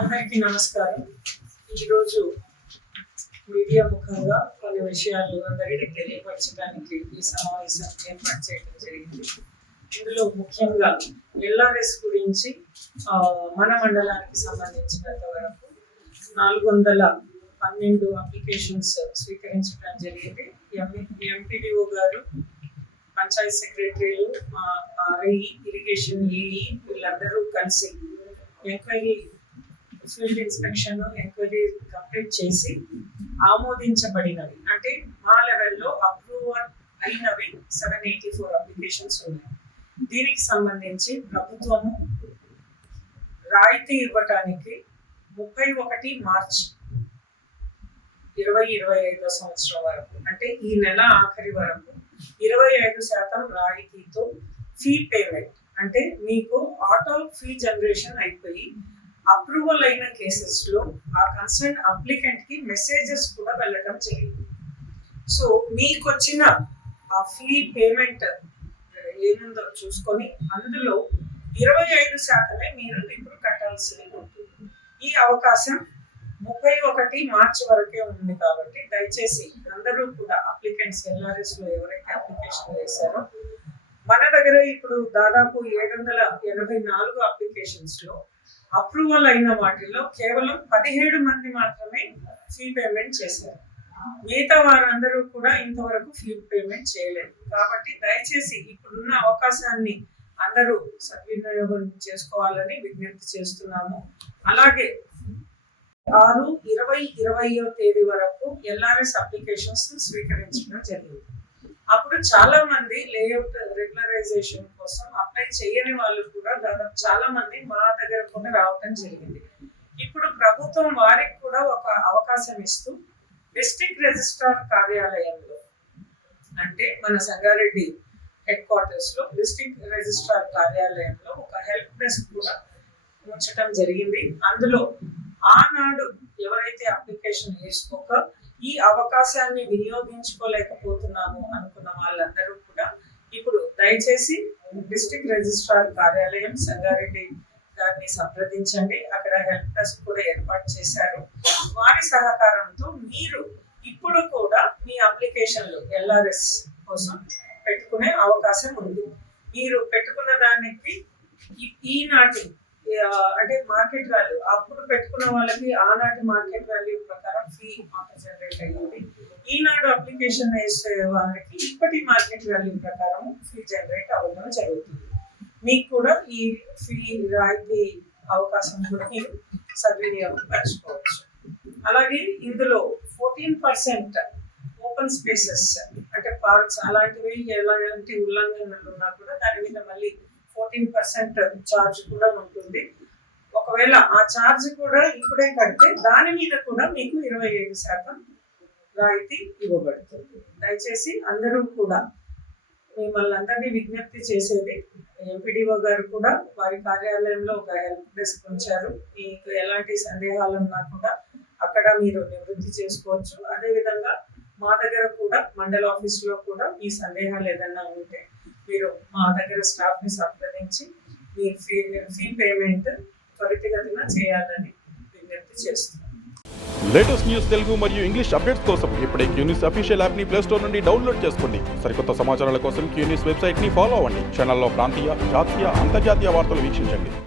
అందరికీ నమస్కారం. ఈరోజు మీడియా ముఖంగా కొన్ని విషయాలు అందరికీ తెలియపరచడానికి ఈ సమావేశం ఏర్పాటు చేయడం జరిగింది. ఇందులో ముఖ్యంగా ఎల్ఆర్ఎస్ గురించి మన మండలానికి సంబంధించినంత వరకు 412 అప్లికేషన్స్ స్వీకరించడం జరిగింది. ఎంపీడీఓ గారు, పంచాయత్ సెక్రటరీలు, ఇరిగేషన్ ఏఈ వీళ్ళందరూ కలిసి enquiry field inspection enquiry complete చేసి ఆమోదించబడినవి అంటే మా లెవెల్లో అప్రూవల్ అయినవి 784 అప్లికేషన్స్ ఉన్నాయి. దీనికి సంబంధించి ప్రభుత్వము రాయితీ ఇవ్వటానికి 31 మార్చ్ 2025 సంవత్సరం వరకు అంటే ఈ నెల ఆఖరి వరకు 25% రాయితీతో ఫీ పేమెంట్ అంటే మీకు ఆటో ఫీ జనరేషన్ అయిపోయి అప్రూవల్ అయిన కేసెస్ లో ఆ కన్సర్న్ అప్లికెంట్ కి మెసేజెస్ కూడా వెళ్ళడం జరిగింది. సో మీకు వచ్చిన ఆ ఫీ పేమెంట్ ఏముందో చూసుకొని అందులో 25% మీరు ఇప్పుడు కట్టాల్సి ఉంటుంది. ఈ అవకాశం 31 మార్చ్ వరకే ఉంది కాబట్టి దయచేసి అందరూ కూడా అప్లికెంట్స్ ఎల్ఆర్ఎస్ లో ఎవరైతే అప్లికేషన్ వేశారో మన దగ్గర ఇప్పుడు దాదాపు 784 అప్లికేషన్స్ లో అప్రూవల్ అయిన వాటిలో కేవలం 17 మంది మాత్రమే ఫీ పేమెంట్ చేశారు. మిగతా వారందరూ కూడా ఇంతవరకు ఫీ పేమెంట్ చేయలేదు. కాబట్టి దయచేసి ఇప్పుడున్న అవకాశాన్ని అందరూ సద్వినియోగం చేసుకోవాలని విజ్ఞప్తి చేస్తున్నాము. అలాగే 6/20/20వ తేదీ వరకు ఎల్ఆర్ఎస్ అప్లికేషన్స్ స్వీకరించడం జరిగింది. అప్పుడు చాలా మంది లేఅవుట్ రెగ్యులరైజేషన్ కోసం అప్లై చేయని వాళ్ళు కూడా దాదాపు చాలా మంది మా దగ్గర కూడా రావటం జరిగింది. ఇప్పుడు ప్రభుత్వం వారికి కూడా ఒక అవకాశం ఇస్తూ డిస్ట్రిక్ట్ రిజిస్ట్రార్ కార్యాలయంలో అంటే మన సంగారెడ్డి హెడ్ క్వార్టర్స్ లో డిస్ట్రిక్ట్ రిజిస్ట్రార్ కార్యాలయంలో ఒక హెల్ప్ డెస్క్ కూడా ఉంచడం జరిగింది. అందులో ఆనాడు ఎవరైతే అప్లికేషన్ వేసుకోక ఈ అవకాశాన్ని వినియోగించుకోలేకపోతున్నాము అనుకున్న వాళ్ళందరూ కూడా ఇప్పుడు దయచేసి డిస్ట్రిక్ట్ రిజిస్ట్రార్ కార్యాలయం సంగారెడ్డి గారిని సంప్రదించండి. అక్కడ హెల్ప్ డెస్క్ కూడా ఏర్పాటు చేశారు. వారి సహకారంతో మీరు ఇప్పుడు కూడా మీ అప్లికేషన్లు ఎల్ఆర్ఎస్ కోసం పెట్టుకునే అవకాశం ఉంది. మీరు పెట్టుకున్న దానికి ఈనాటి అంటే మార్కెట్ వాల్యూ అప్పుడు పెట్టుకున్న వాళ్ళకి ఆనాటి మార్కెట్ వాల్యూ ప్రకారం ఫీ ఆటో జనరేట్ అయ్యింది. ఈనాడు అప్లికేషన్ వేసే వారికి ఇప్పటి మార్కెట్ వాల్యూ ప్రకారం ఫీ జనరేట్ అవ్వడం జరుగుతుంది. మీకు కూడా ఈ ఫీ రాయితీ అవకాశం కూడా మీరు సద్వినియోగం పరచుకోవచ్చు. అలాగే ఇందులో 14% ఓపెన్ స్పేసెస్ అంటే పార్క్స్ అలాంటివి ఎలాంటి ఉల్లంఘనలు ఉన్నా కూడా దాని మీద మళ్ళీ 14% ఛార్జ్ కూడా ఉంటుంది. ఒకవేళ ఆ ఛార్జ్ కూడా ఇప్పుడే కడితే దాని మీద కూడా మీకు 25% రాయితీ ఇవ్వబడుతుంది. దయచేసి అందరూ కూడా మిమ్మల్ని అందరినీ విజ్ఞప్తి చేసేది ఎంపీడీఓ గారు కూడా వారి కార్యాలయంలో ఒక హెల్ప్ డెస్క్ ఉంచారు. మీకు ఎలాంటి సందేహాలు ఉన్నా కూడా అక్కడ మీరు నివృత్తి చేసుకోవచ్చు. అదేవిధంగా మా దగ్గర కూడా మండల ఆఫీస్లో కూడా మీ సందేహాలు ఏదన్నా ఉంటే మీరు మా దగ్గర స్టాఫ్ని సంప్రదించి మీ ఫీ పేమెంట్ త్వరితగతిన చేయాలని విజ్ఞప్తి చేస్తున్నాను. లేటెస్ట్ న్యూస్ తెలుగు మరియు ఇంగ్లీష్ అప్డేట్స్ కోసం ఇప్పుడే క్యూన్యూస్ అఫీషియల్ యాప్ని ప్లే స్టోర్ నుండి డౌన్లోడ్ చేసుకోండి. సరికొత్త సమాచారాల కోసం క్యూన్యూస్ వెబ్సైట్ని ఫాలో అవ్వండి. ఛానల్లో ప్రాంతీయ, జాతీయ, అంతర్జాతీయ వార్తలు వీక్షించండి.